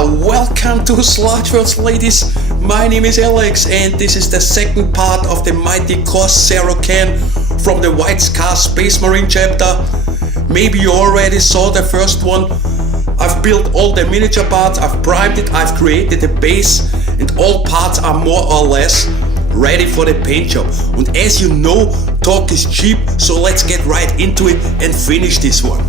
Welcome to Sludgewords, ladies. My name is Alex and this is the second part of the mighty KOR SARRO can from the White Scars Space Marine chapter. Maybe you already saw the first one. I've built all the miniature parts, I've primed it, I've created the base, and all parts are more or less ready for the paint job. And as you know, talk is cheap, so let's get right into it and finish this one.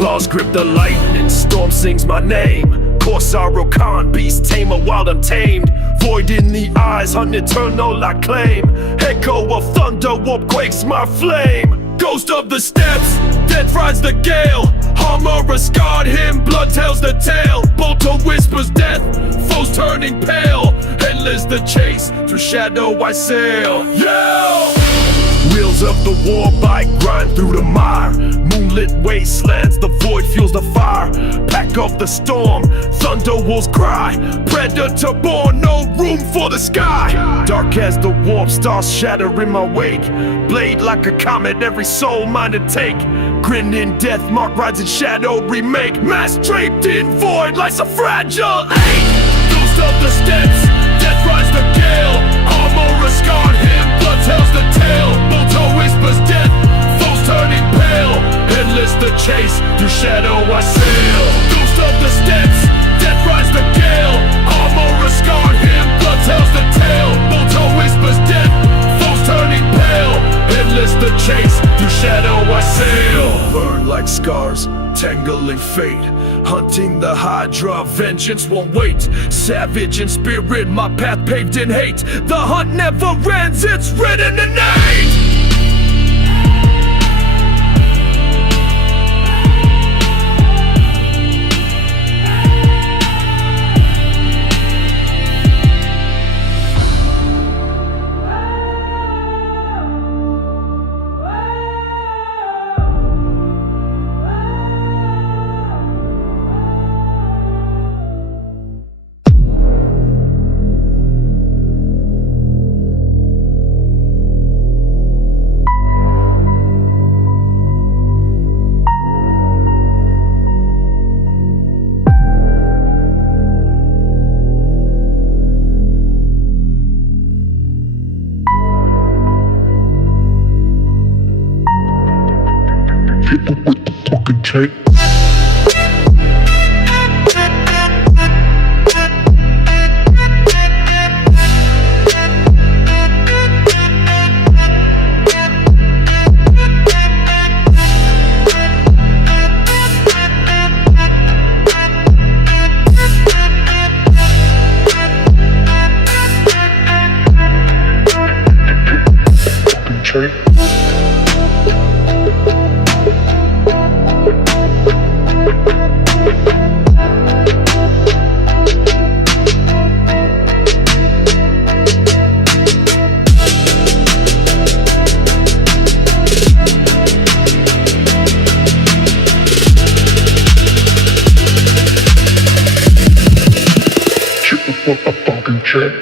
Claws grip the lightning, storm sings my name. KOR SARRO Khan, beast tamer while I'm tamed. Void in the eyes, uneternal I claim. Echo of thunder, warp quakes my flame. Ghost of the steppes, death rides the gale. Armor scarred him, blood tells the tale. Bolter whispers death, foes turning pale. Endless the chase, through shadow I sail. Yeah! Wheels of the war bike grind through the mire. Moonlit wastelands, the void fuels the fire. Pack of the storm, thunder wolves cry. Predator born, no room for the sky. Dark as the warp, stars shatter in my wake. Blade like a comet, every soul mine to take. Grinning death mark rides in shadow remake. Mask draped in void, life's a fragile ache. Ghost of the steps, death rides the gale. Armor scarred him, blood tells the tale. Bolter whispers death, foes turning pale. Endless the chase, through shadow I sail. Ghost of the steps, death rides the gale. Armor scarred him, blood tells the tale. Bolter whispers death, foes turning pale. Endless the chase, through shadow I sail. Burn like scars, tangling fate. Hunting the Hydra, vengeance won't wait. Savage in spirit, my path paved in hate. The hunt never ends, it's written in hate. People with the fucking tape. Fucking tape. What a fucking check.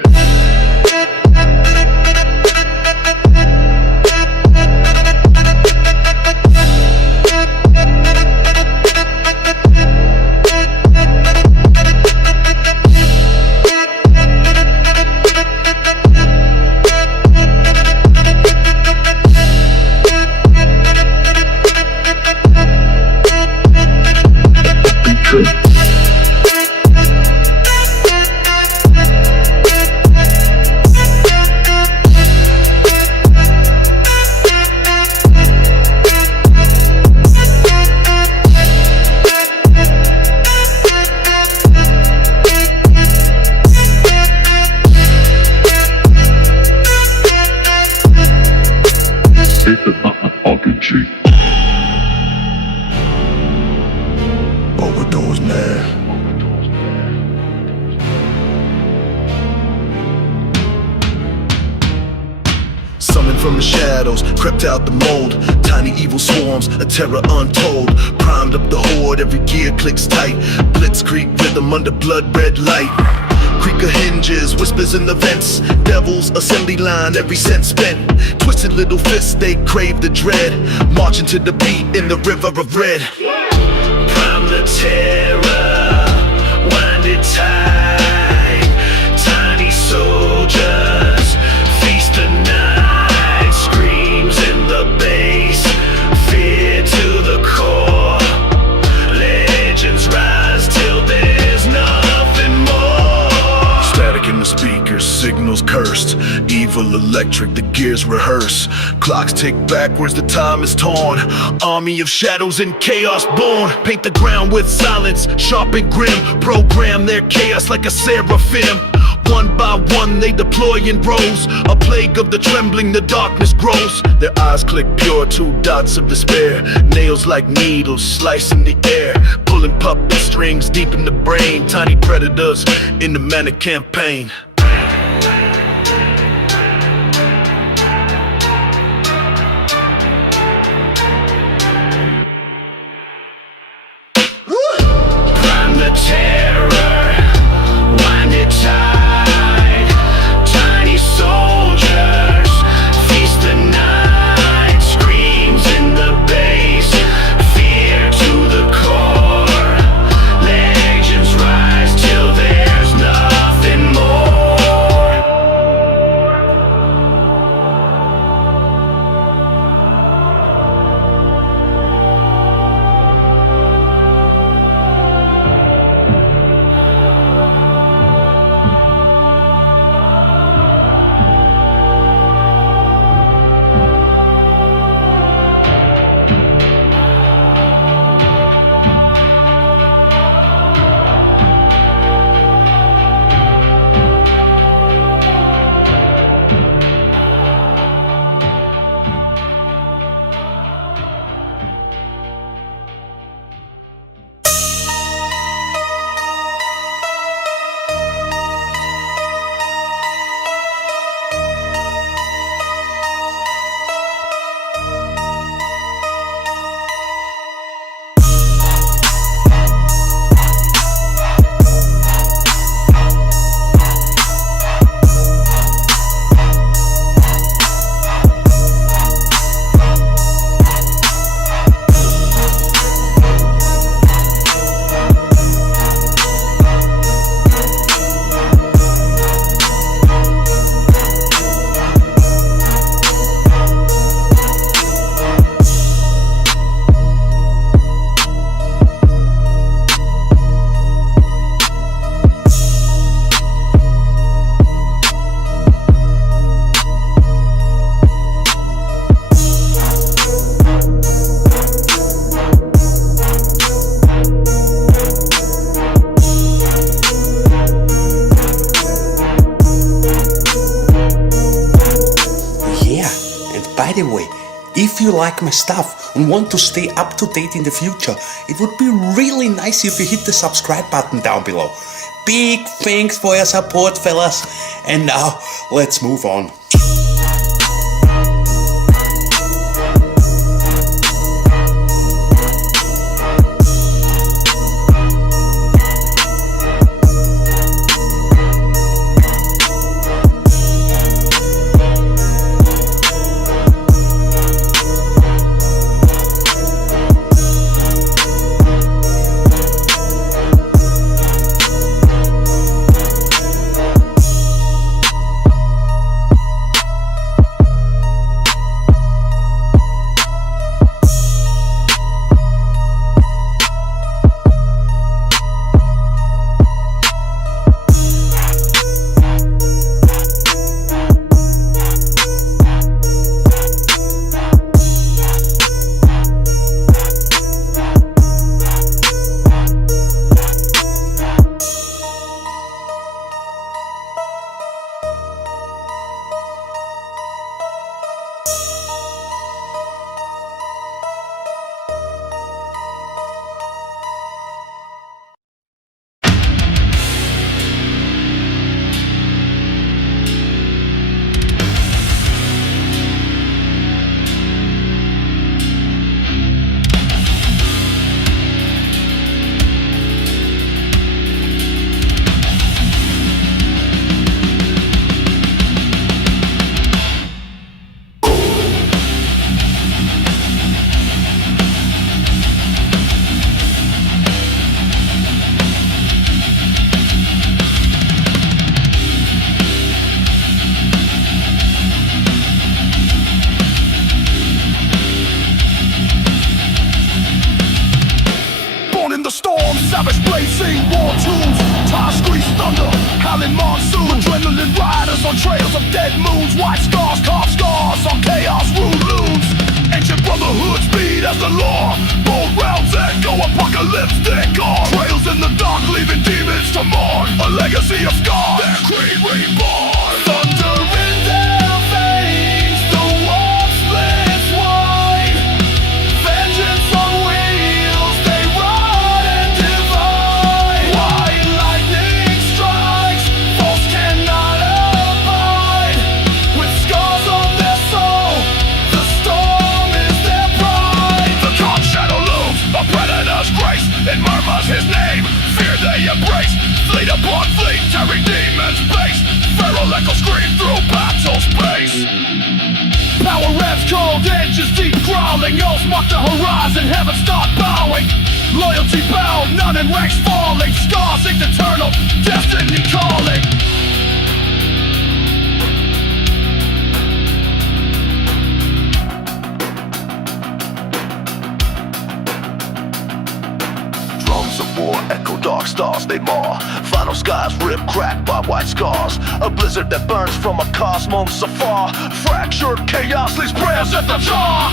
ARCHERY. Overdose now. Summoned from the shadows, crept out the mold. Tiny evil swarms, a terror untold. Primed up the horde, every gear clicks tight. Blitzkrieg rhythm under blood red light. Creak of hinges, whispers in the vents. Devil's assembly line, every cent spent. Twisted little fists, they crave the dread. Marching to the beat in the river of red. Prime the terror, wind it tight. Tiny soldiers, feast the night. Screams in the bass, fear to the core. Legends rise till there's nothing more. Static in the speakers, signals cursed. Evil electric, the gears rehearse. Clocks tick backwards, the time is torn. Army of shadows and chaos born. Paint the ground with silence, sharp and grim. Program their chaos like a seraphim. One by one they deploy in rows. A plague of the trembling, the darkness grows. Their eyes click pure, two dots of despair. Nails like needles slicing the air. Pulling puppet strings deep in the brain. Tiny predators in the manic campaign. Terror, wind it tight. Tiny soldiers feast the night. Screams in the bass, fear to the core. Legends rise till there's nothing more. By the way, if you like my stuff and want to stay up to date in the future, it would be really nice if you hit the subscribe button down below. Big thanks for your support, fellas. And now, let's move on. Savage blazing war tunes, tire screech thunder, howling monsoon. Adrenaline riders on trails of dead moons. White scars carve scars on chaos rude loons. Ancient Brotherhood speed as the law. Bold rounds echo apocalyptic KOR. Trails in the dark leaving demons to mourn. A legacy of scars, their creed reborn. Thunder in their veins, the war splits wide. Vengeance on wheels, they rot and divide. White lightning strikes, foes cannot abide. With scars on their soul, the storm is their pride. The dark shadow looms, a predator's grace. It murmurs his name, fear they embrace. Fleet upon fleet, tearing demons base. Feral echo scream through battle space. Power revs cold, edges deep crawling. Oaths mark the horizon, heaven start bowing. Loyalty bound, none in ranks falling. Scars inked eternal, destiny calling. Drums of war echo dark stars they mar. Final skies rip cracked by white scars. A blizzard that burns from a cosmos afar. Fractured chaos leaves prayers at the jaw.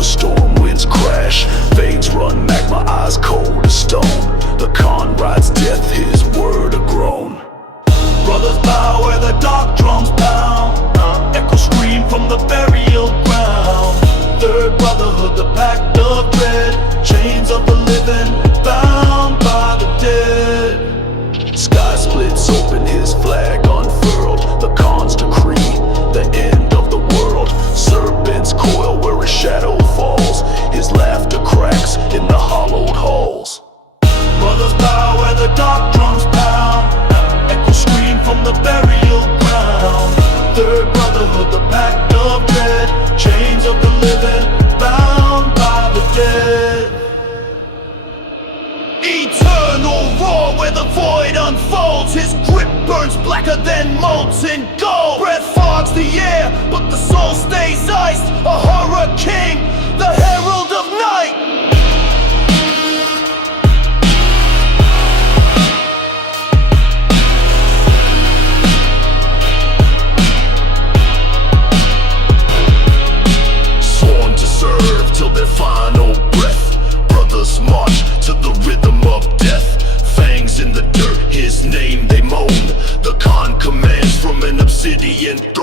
the storm winds crash. Veins run, magma eyes cold as stone. The Khan rides death, his word a groan. Brothers bow where the dark drums pound. Echo scream from the burial ground. Third brotherhood, the pact of dread. Chains of the living, bound by the dead. Sky splits open, his flag unfurled. The Khan's decree, the end of the world. Serpents coil where his shadow falls. His laughter cracks in the hollowed halls. Brothers bow where the dark drums pound. Echo scream from the burial ground. Third brotherhood, the pact of dread. Chains of the living, bound by the dead. Eternal roar where the void unfolds. His grip burns blacker than molten gold. Breath fogs the air, but the soul stays iced. A horror king, the herald of night. Sworn to serve till their final breath. Brothers march to the rhythm of death. Fangs in the dirt, his name they moan. The Khan commands from an obsidian throne.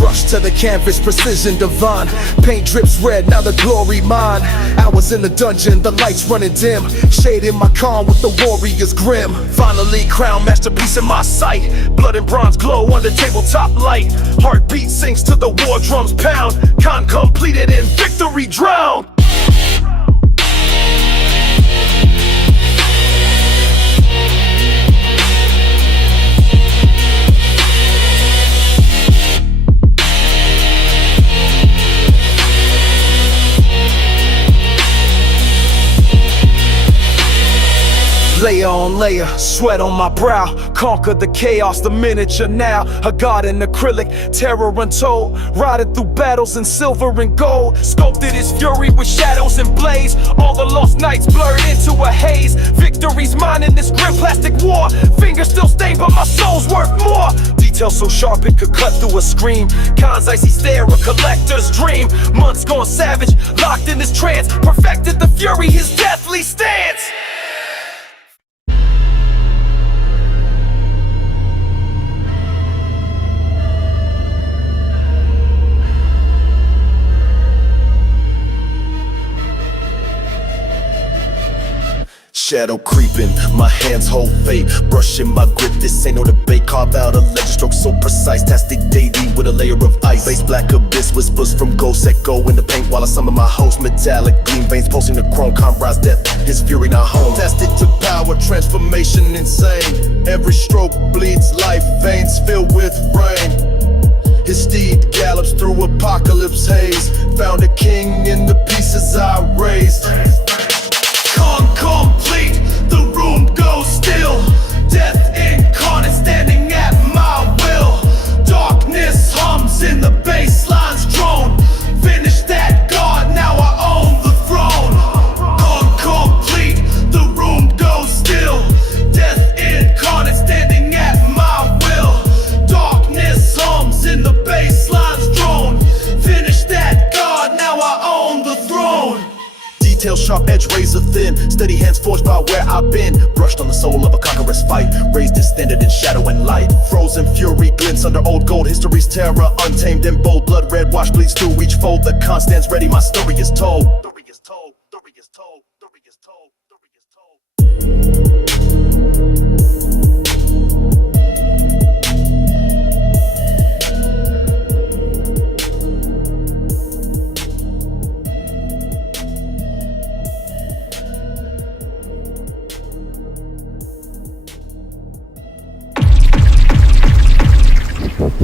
Rush to the canvas, precision divine. Paint drips red, now the glory mine. Hours in the dungeon, the lights running dim. Shade in my calm with the warrior's grim. Finally crowned masterpiece in my sight. Blood and bronze glow on the tabletop light. Heartbeat sinks to the war drums pound. Con completed in victory drowned. Layer on layer, sweat on my brow. Conquered the chaos, the miniature now. A god in acrylic, terror untold. Riding through battles in silver and gold. Sculpted his fury with shadows and blaze. All the lost nights blurred into a haze. Victory's mine in this grim plastic war. Fingers still stained, but my soul's worth more. Detail so sharp it could cut through a scream. Khan's icy stare, a collector's dream. Months gone savage, locked in this trance. Perfected the fury, his deathly stance. Shadow creeping, my hands hold fate. Brushing my grip, this ain't no debate. Carve out a legend stroke so precise. Tastic deity with a layer of ice. Face black abyss, whispers from ghosts echo in the paint. While I summon my host, metallic gleam veins pulsing the chrome. Comrades death, his fury not home. Tested to power, transformation insane. Every stroke bleeds life, veins filled with rain. His steed gallops through apocalypse haze. Found a king in the pieces I raised. Complete, the room goes still. Death incarnate standing at my will. Darkness hums in the bassline's drone. Finish that god, now I own the throne. Complete, the room goes still. Death incarnate standing at my will. Darkness hums in the bassline's drone. Finish that god, now I own the throne. Detail sharp, edge razor thin. Steady hands forged by where I've been. Brushed on the soul of a conqueror's fight. Raised his standard in shadow and light. Frozen fury glints under old gold. History's terror, untamed and bold. Blood red wash bleeds through each fold. The con stands ready, my story is told. Story is told, story is told, story is told, story is told.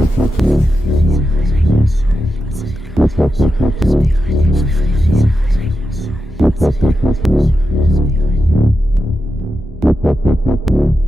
Thank you.